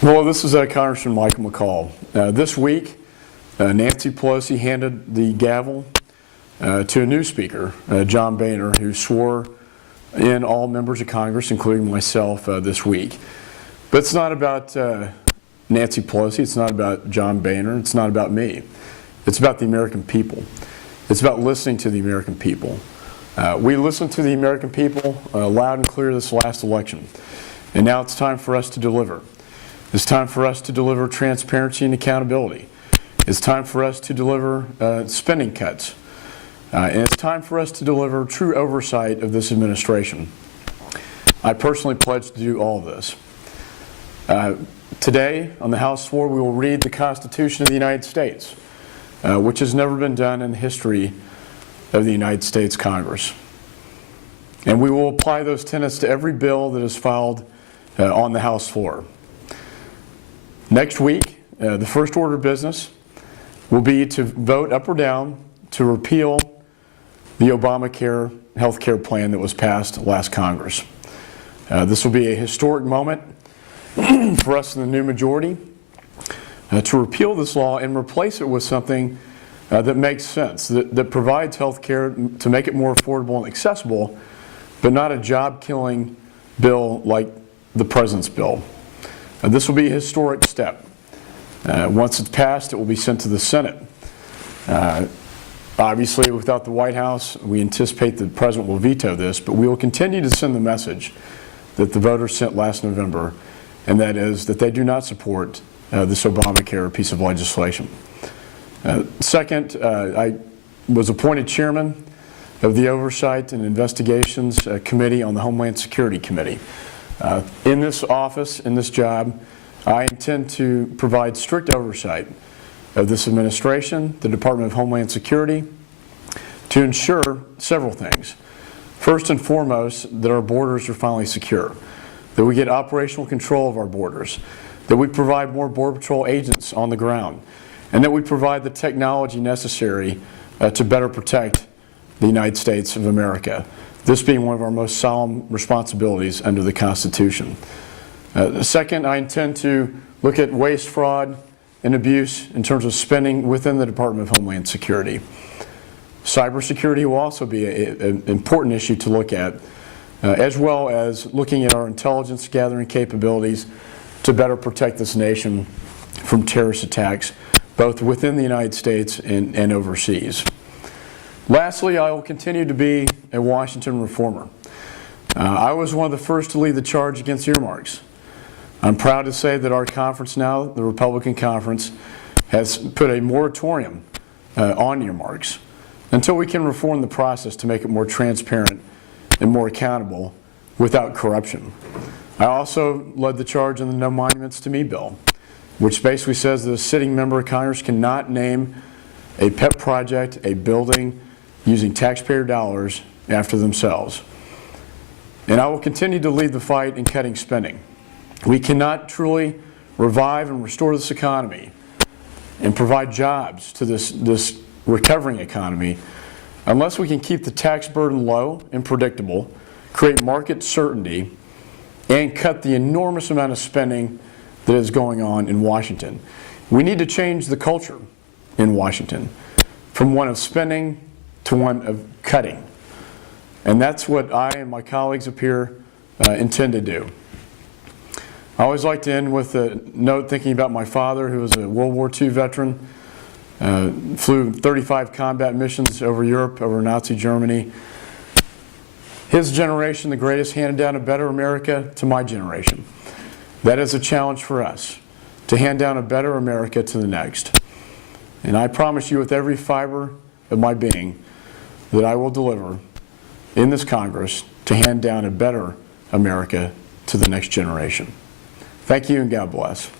Well, this is Congressman Michael McCaul. This week, Nancy Pelosi handed the gavel to a new speaker, John Boehner, who swore in all members of Congress, including myself, this week. But it's not about Nancy Pelosi, it's not about John Boehner, it's not about me. It's about the American people. It's about listening to the American people. We listened to the American people loud and clear this last election. And now it's time for us to deliver. It's time for us to deliver transparency and accountability. It's time for us to deliver spending cuts. And it's time for us to deliver true oversight of this administration. I personally pledge to do all of this. Today, on the House floor, we will read the Constitution of the United States, which has never been done in the history of the United States Congress. And we will apply those tenets to every bill that is filed on the House floor. Next week, the first order of business will be to vote up or down to repeal the Obamacare health care plan that was passed last Congress. This will be a historic moment for us in the new majority to repeal this law and replace it with something that makes sense, that provides health care to make it more affordable and accessible, but not a job-killing bill like the President's bill. This will be a historic step. Once it's passed, it will be sent to the Senate. Obviously, without the White House, we anticipate the President will veto this, but we will continue to send the message that the voters sent last November, and that is that they do not support this Obamacare piece of legislation. Second, I was appointed chairman of the Oversight and Investigations Committee on the Homeland Security Committee. In this office, in this job, I intend to provide strict oversight of this administration, the Department of Homeland Security, to ensure several things. First and foremost, that our borders are finally secure, that we get operational control of our borders, that we provide more Border Patrol agents on the ground, and that we provide the technology necessary to better protect the United States of America. This being one of our most solemn responsibilities under the Constitution. Second, I intend to look at waste, fraud, and abuse in terms of spending within the Department of Homeland Security. Cybersecurity will also be an important issue to look at, as well as looking at our intelligence gathering capabilities to better protect this nation from terrorist attacks, both within the United States and overseas. Lastly, I will continue to be a Washington reformer. I was one of the first to lead the charge against earmarks. I'm proud to say that our conference now, the Republican conference, has put a moratorium on earmarks until we can reform the process to make it more transparent and more accountable without corruption. I also led the charge on the No Monuments to Me bill, which basically says that a sitting member of Congress cannot name a pet project, a building, using taxpayer dollars after themselves. And I will continue to lead the fight in cutting spending. We cannot truly revive and restore this economy and provide jobs to this recovering economy unless we can keep the tax burden low and predictable, create market certainty, and cut the enormous amount of spending that is going on in Washington. We need to change the culture in Washington from one of spending to one of cutting. And that's what I and my colleagues up here intend to do. I always like to end with a note thinking about my father, who was a World War II veteran, flew 35 combat missions over Europe, over Nazi Germany. His generation, the greatest, handed down a better America to my generation. That is a challenge for us, to hand down a better America to the next. And I promise you with every fiber of my being that I will deliver in this Congress to hand down a better America to the next generation. Thank you and God bless.